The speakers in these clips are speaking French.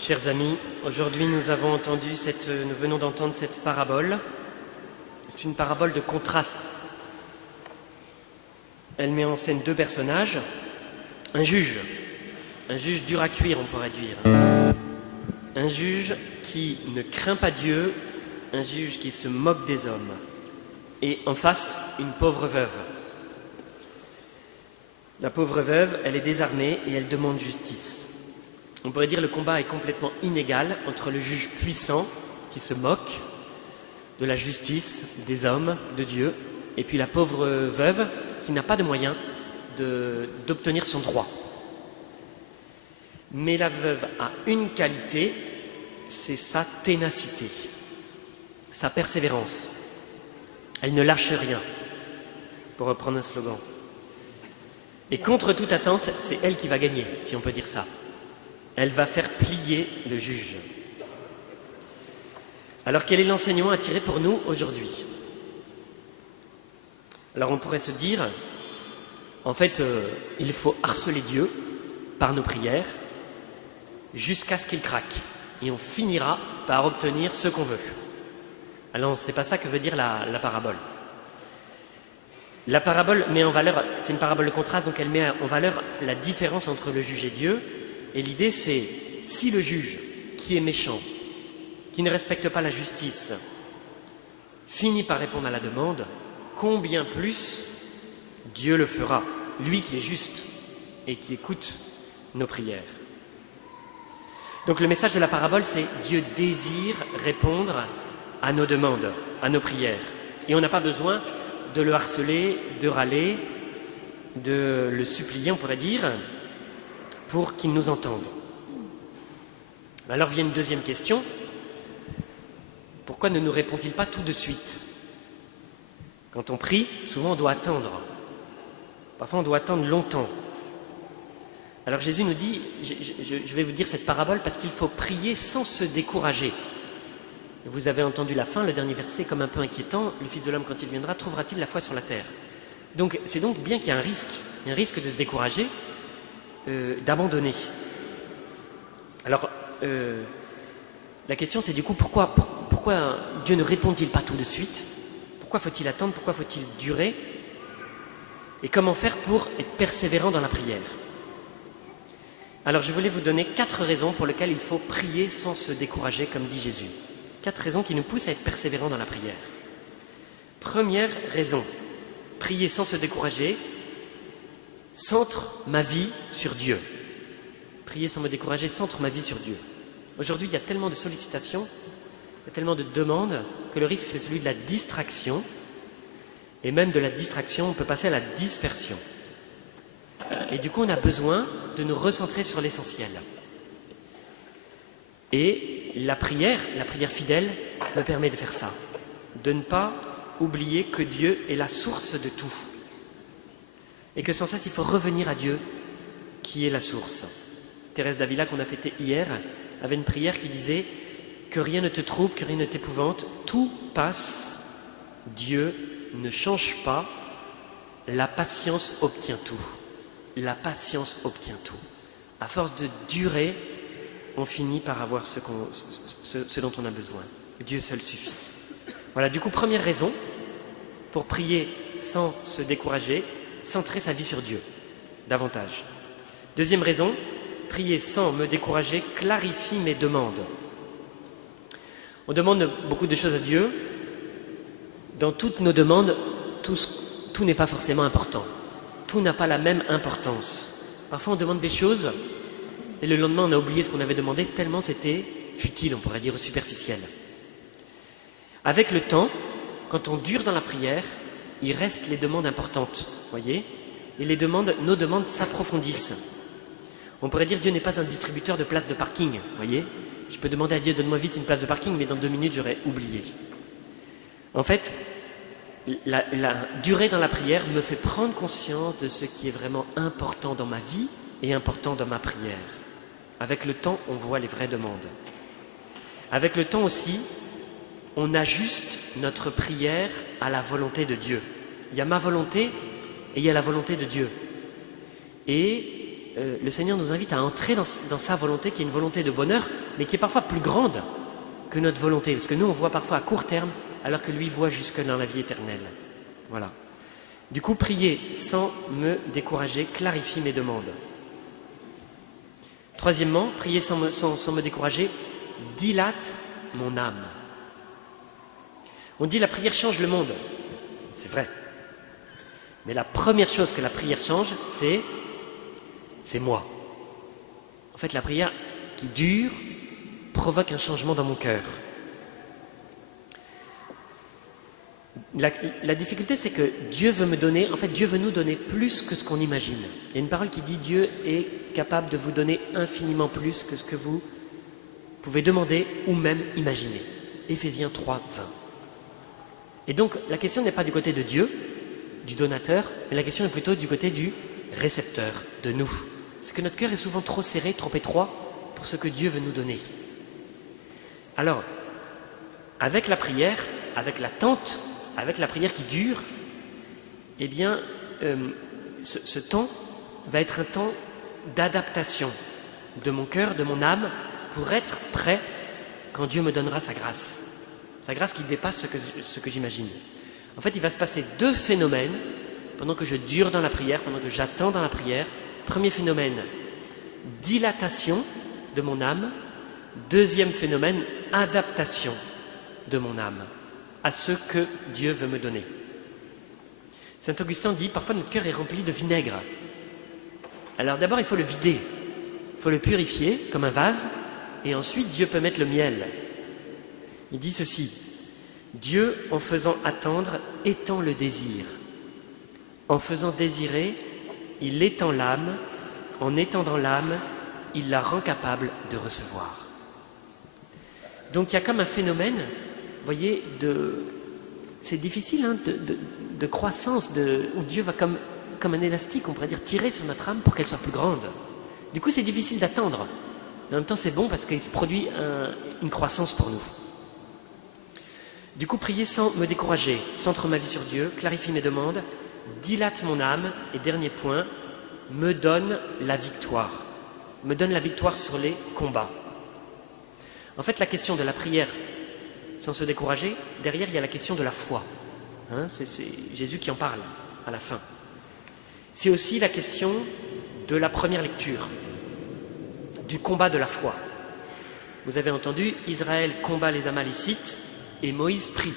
Chers amis, aujourd'hui nous venons d'entendre cette parabole. C'est une parabole de contraste. Elle met en scène deux personnages, un juge dur à cuire, on pourrait dire. Un juge qui ne craint pas Dieu, un juge qui se moque des hommes. Et en face, une pauvre veuve. La pauvre veuve, elle est désarmée et elle demande justice. On pourrait dire que le combat est complètement inégal entre le juge puissant qui se moque de la justice des hommes, de Dieu, et puis la pauvre veuve qui n'a pas de moyens d'obtenir son droit. Mais la veuve a une qualité, c'est sa ténacité, sa persévérance. Elle ne lâche rien, pour reprendre un slogan. Et contre toute attente, c'est elle qui va gagner, si on peut dire ça. Elle va faire plier le juge. Alors quel est l'enseignement à tirer pour nous aujourd'hui? Alors on pourrait se dire, en fait, il faut harceler Dieu par nos prières jusqu'à ce qu'il craque. Et on finira par obtenir ce qu'on veut. Alors c'est pas ça que veut dire la parabole. La parabole met en valeur, c'est une parabole de contraste, donc elle met en valeur la différence entre le juge et Dieu. Et l'idée c'est, si le juge, qui est méchant, qui ne respecte pas la justice, finit par répondre à la demande, combien plus Dieu le fera, lui qui est juste et qui écoute nos prières. Donc le message de la parabole, c'est Dieu désire répondre à nos demandes, à nos prières. Et on n'a pas besoin de le harceler, de râler, de le supplier, on pourrait dire, pour qu'il nous entende. Alors vient une deuxième question. Pourquoi ne nous répond-il pas tout de suite? Quand on prie, souvent on doit attendre. Parfois on doit attendre longtemps. Alors Jésus nous dit, je vais vous dire cette parabole parce qu'il faut prier sans se décourager. Vous avez entendu la fin, le dernier verset, comme un peu inquiétant. Le Fils de l'homme, quand il viendra, trouvera-t-il la foi sur la terre? Donc c'est donc bien qu'il y a un risque de se décourager, d'abandonner. Alors la question c'est du coup pourquoi Dieu ne répond-il pas tout de suite? Pourquoi faut-il attendre? Pourquoi faut-il durer? Et comment faire pour être persévérant dans la prière? Alors je voulais vous donner 4 raisons pour lesquelles il faut prier sans se décourager, comme dit Jésus. 4 raisons qui nous poussent à être persévérants dans la prière. Première raison, prier sans se décourager, centre ma vie sur Dieu. Prier sans me décourager, centre ma vie sur Dieu. Aujourd'hui, il y a tellement de sollicitations, il y a tellement de demandes, que le risque c'est celui de la distraction. Et même de la distraction, on peut passer à la dispersion. Et du coup, on a besoin de nous recentrer sur l'essentiel. Et la prière fidèle me permet de faire ça. De ne pas oublier que Dieu est la source de tout. Et que sans cesse, il faut revenir à Dieu, qui est la source. Thérèse d'Avila, qu'on a fêtée hier, avait une prière qui disait « Que rien ne te trouble, que rien ne t'épouvante, tout passe, Dieu ne change pas, la patience obtient tout. » La patience obtient tout. À force de durer, on finit par avoir ce dont on a besoin. Dieu seul suffit. Voilà, du coup, première raison, pour prier sans se décourager, centrer sa vie sur Dieu, davantage. Deuxième raison, prier sans me décourager clarifie mes demandes. On demande beaucoup de choses à Dieu. Dans toutes nos demandes, tout n'est pas forcément important. Tout n'a pas la même importance. Parfois on demande des choses et le lendemain on a oublié ce qu'on avait demandé tellement c'était futile, on pourrait dire, ou superficiel. Avec le temps, quand on dure dans la prière, il reste les demandes importantes, voyez, et nos demandes s'approfondissent. On pourrait dire Dieu n'est pas un distributeur de places de parking, voyez. Je peux demander à Dieu donne-moi vite une place de parking, mais dans 2 minutes j'aurais oublié. En fait, la durée dans la prière me fait prendre conscience de ce qui est vraiment important dans ma vie et important dans ma prière. Avec le temps, on voit les vraies demandes. Avec le temps aussi, on ajuste notre prière à la volonté de Dieu. Il y a ma volonté et il y a la volonté de Dieu. Et le Seigneur nous invite à entrer dans sa volonté, qui est une volonté de bonheur, mais qui est parfois plus grande que notre volonté. Parce que nous, on voit parfois à court terme, alors que lui voit jusque dans la vie éternelle. Voilà. Du coup, prier sans me décourager clarifie mes demandes. Troisièmement, prier sans me décourager dilate mon âme. On dit la prière change le monde. C'est vrai. Mais la première chose que la prière change, c'est moi. En fait, la prière qui dure provoque un changement dans mon cœur. La difficulté, c'est que Dieu veut nous donner plus que ce qu'on imagine. Il y a une parole qui dit Dieu est capable de vous donner infiniment plus que ce que vous pouvez demander ou même imaginer. Éphésiens 3, 20. Et donc, la question n'est pas du côté de Dieu, du donateur, mais la question est plutôt du côté du récepteur, de nous. C'est que notre cœur est souvent trop serré, trop étroit pour ce que Dieu veut nous donner. Alors, avec la prière, avec l'attente, avec la prière qui dure, eh bien, ce temps va être un temps d'adaptation de mon cœur, de mon âme, pour être prêt quand Dieu me donnera sa grâce qui dépasse ce que j'imagine. En fait, il va se passer deux phénomènes pendant que je dure dans la prière, pendant que j'attends dans la prière. Premier phénomène, dilatation de mon âme. Deuxième phénomène, adaptation de mon âme à ce que Dieu veut me donner. Saint Augustin dit, parfois notre cœur est rempli de vinaigre. Alors d'abord, il faut le vider, il faut le purifier comme un vase, et ensuite Dieu peut mettre le miel. Il dit ceci, Dieu, en faisant attendre, étend le désir. En faisant désirer, il étend l'âme. En étendant l'âme, il la rend capable de recevoir. Donc il y a comme un phénomène, vous voyez, c'est difficile de croissance, où Dieu va comme un élastique, on pourrait dire, tirer sur notre âme pour qu'elle soit plus grande. Du coup, c'est difficile d'attendre. Mais en même temps, c'est bon parce qu'il se produit une croissance pour nous. Du coup, prier sans me décourager, centre ma vie sur Dieu, clarifie mes demandes, dilate mon âme, et dernier point, me donne la victoire. Me donne la victoire sur les combats. En fait, la question de la prière sans se décourager, derrière, il y a la question de la foi. C'est Jésus qui en parle à la fin. C'est aussi la question de la première lecture, du combat de la foi. Vous avez entendu, Israël combat les Amalécites et Moïse prie.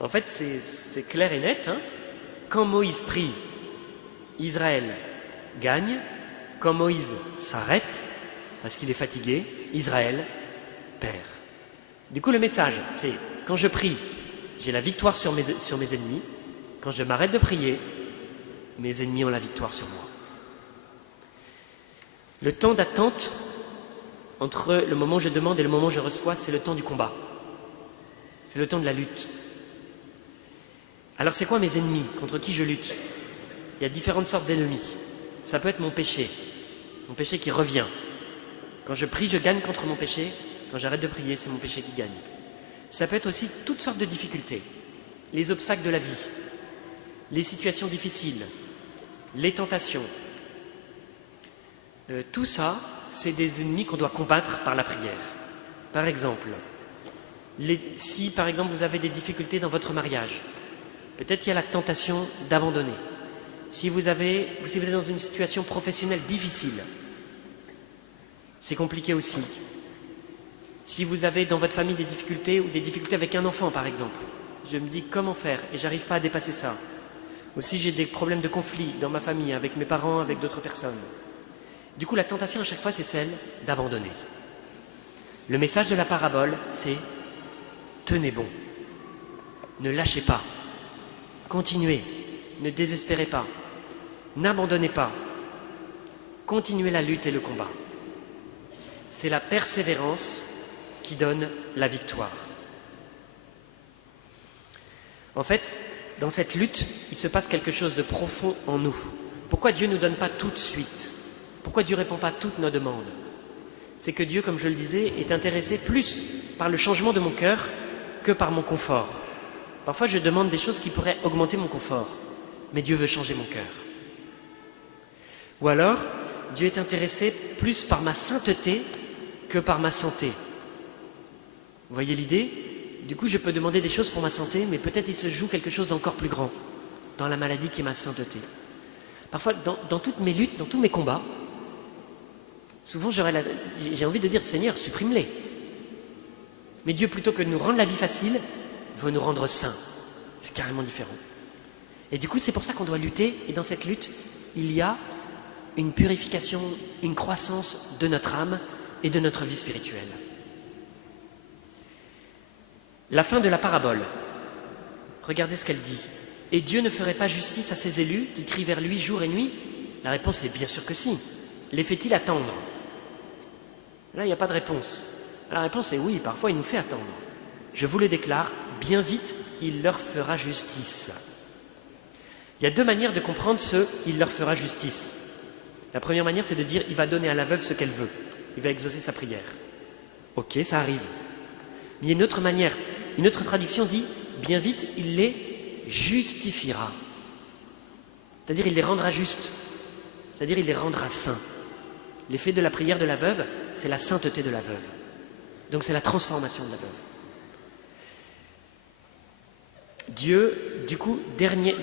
En fait, c'est clair et net. Quand Moïse prie, Israël gagne. Quand Moïse s'arrête, parce qu'il est fatigué, Israël perd. Du coup, le message, c'est quand je prie, j'ai la victoire sur mes ennemis. Quand je m'arrête de prier, mes ennemis ont la victoire sur moi. Le temps d'attente entre le moment où je demande et le moment où je reçois, c'est le temps du combat. C'est le temps de la lutte. Alors c'est quoi mes ennemis? Contre qui je lutte? Il y a différentes sortes d'ennemis. Ça peut être mon péché qui revient. Quand je prie, je gagne contre mon péché. Quand j'arrête de prier, c'est mon péché qui gagne. Ça peut être aussi toutes sortes de difficultés. Les obstacles de la vie, les situations difficiles, les tentations. Tout ça, c'est des ennemis qu'on doit combattre par la prière. Par exemple, si par exemple vous avez des difficultés dans votre mariage, peut-être il y a la tentation d'abandonner. Si vous êtes dans une situation professionnelle difficile, c'est compliqué aussi. Si vous avez dans votre famille des difficultés ou des difficultés avec un enfant par exemple, je me dis comment faire et j'arrive pas à dépasser ça. Ou si j'ai des problèmes de conflit dans ma famille, avec mes parents, avec d'autres personnes. Du coup, la tentation à chaque fois, c'est celle d'abandonner. Le message de la parabole, c'est tenez bon, ne lâchez pas, continuez, ne désespérez pas, n'abandonnez pas, continuez la lutte et le combat. C'est la persévérance qui donne la victoire. En fait, dans cette lutte, il se passe quelque chose de profond en nous. Pourquoi Dieu ne nous donne pas tout de suite? Pourquoi Dieu ne répond pas à toutes nos demandes? C'est que Dieu, comme je le disais, est intéressé plus par le changement de mon cœur que par mon confort. Parfois, je demande des choses qui pourraient augmenter mon confort, mais Dieu veut changer mon cœur. Ou alors, Dieu est intéressé plus par ma sainteté que par ma santé. Vous voyez l'idée? Du coup, je peux demander des choses pour ma santé, mais peut-être il se joue quelque chose d'encore plus grand dans la maladie qui est ma sainteté. Parfois, dans toutes mes luttes, dans tous mes combats, souvent j'ai envie de dire, Seigneur, supprime-les. Mais Dieu, plutôt que de nous rendre la vie facile, veut nous rendre saints. C'est carrément différent. Et du coup, c'est pour ça qu'on doit lutter, et dans cette lutte, il y a une purification, une croissance de notre âme et de notre vie spirituelle. La fin de la parabole. Regardez ce qu'elle dit. Et Dieu ne ferait pas justice à ses élus qui crient vers lui jour et nuit? La réponse est bien sûr que si. Les fait-il attendre? Là, il n'y a pas de réponse. La réponse est oui, parfois il nous fait attendre. Je vous le déclare, bien vite, il leur fera justice. Il y a deux manières de comprendre ce « il leur fera justice ». La première manière, c'est de dire « il va donner à la veuve ce qu'elle veut ». Il va exaucer sa prière. Ok, ça arrive. Mais il y a une autre manière. Une autre traduction dit « bien vite, il les justifiera ». C'est-à-dire il les rendra justes. C'est-à-dire il les rendra saints. L'effet de la prière de la veuve, c'est la sainteté de la veuve. Donc c'est la transformation de la veuve. Dieu, du coup, dernier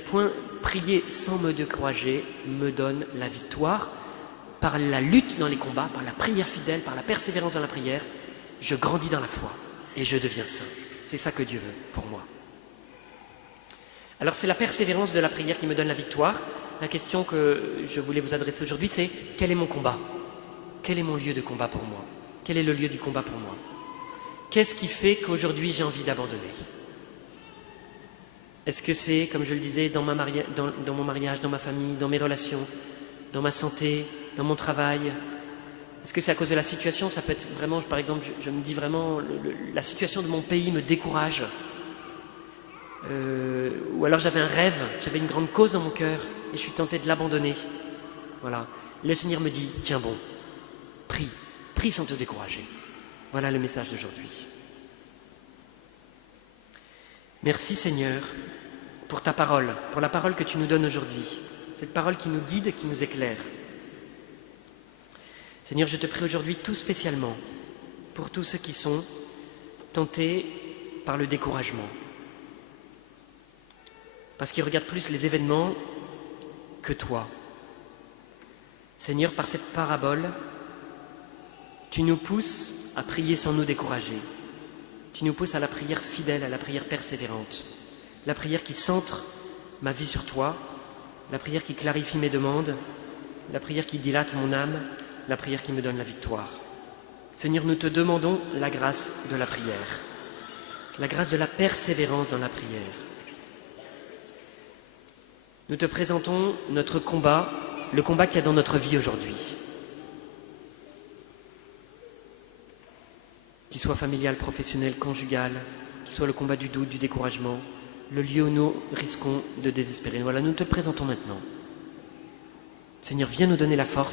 point, prier sans me décourager me donne la victoire. Par la lutte dans les combats, par la prière fidèle, par la persévérance dans la prière, je grandis dans la foi et je deviens saint. C'est ça que Dieu veut pour moi. Alors c'est la persévérance de la prière qui me donne la victoire. La question que je voulais vous adresser aujourd'hui, c'est quel est mon combat? Quel est mon lieu de combat pour moi? Quel est le lieu du combat pour moi? Qu'est-ce qui fait qu'aujourd'hui j'ai envie d'abandonner? Est-ce que c'est, comme je le disais, dans mon mariage, dans ma famille, dans mes relations, dans ma santé, dans mon travail? Est-ce que c'est à cause de la situation? Ça peut être vraiment, par exemple, je me dis vraiment, la situation de mon pays me décourage. Ou alors j'avais un rêve, j'avais une grande cause dans mon cœur et je suis tenté de l'abandonner. Voilà. Le Seigneur me dit, tiens bon, prie sans te décourager. Voilà le message d'aujourd'hui. Merci Seigneur pour ta parole, pour la parole que tu nous donnes aujourd'hui. Cette parole qui nous guide et qui nous éclaire. Seigneur, je te prie aujourd'hui tout spécialement pour tous ceux qui sont tentés par le découragement. Parce qu'ils regardent plus les événements que toi. Seigneur, par cette parabole, tu nous pousses à prier sans nous décourager. Tu nous pousses à la prière fidèle, à la prière persévérante. La prière qui centre ma vie sur toi, la prière qui clarifie mes demandes, la prière qui dilate mon âme, la prière qui me donne la victoire. Seigneur, nous te demandons la grâce de la prière, la grâce de la persévérance dans la prière. Nous te présentons notre combat, le combat qu'il y a dans notre vie aujourd'hui. Qu'il soit familial, professionnel, conjugal, qu'il soit le combat du doute, du découragement, le lieu où nous risquons de désespérer. Voilà, nous te le présentons maintenant. Seigneur, viens nous donner la force.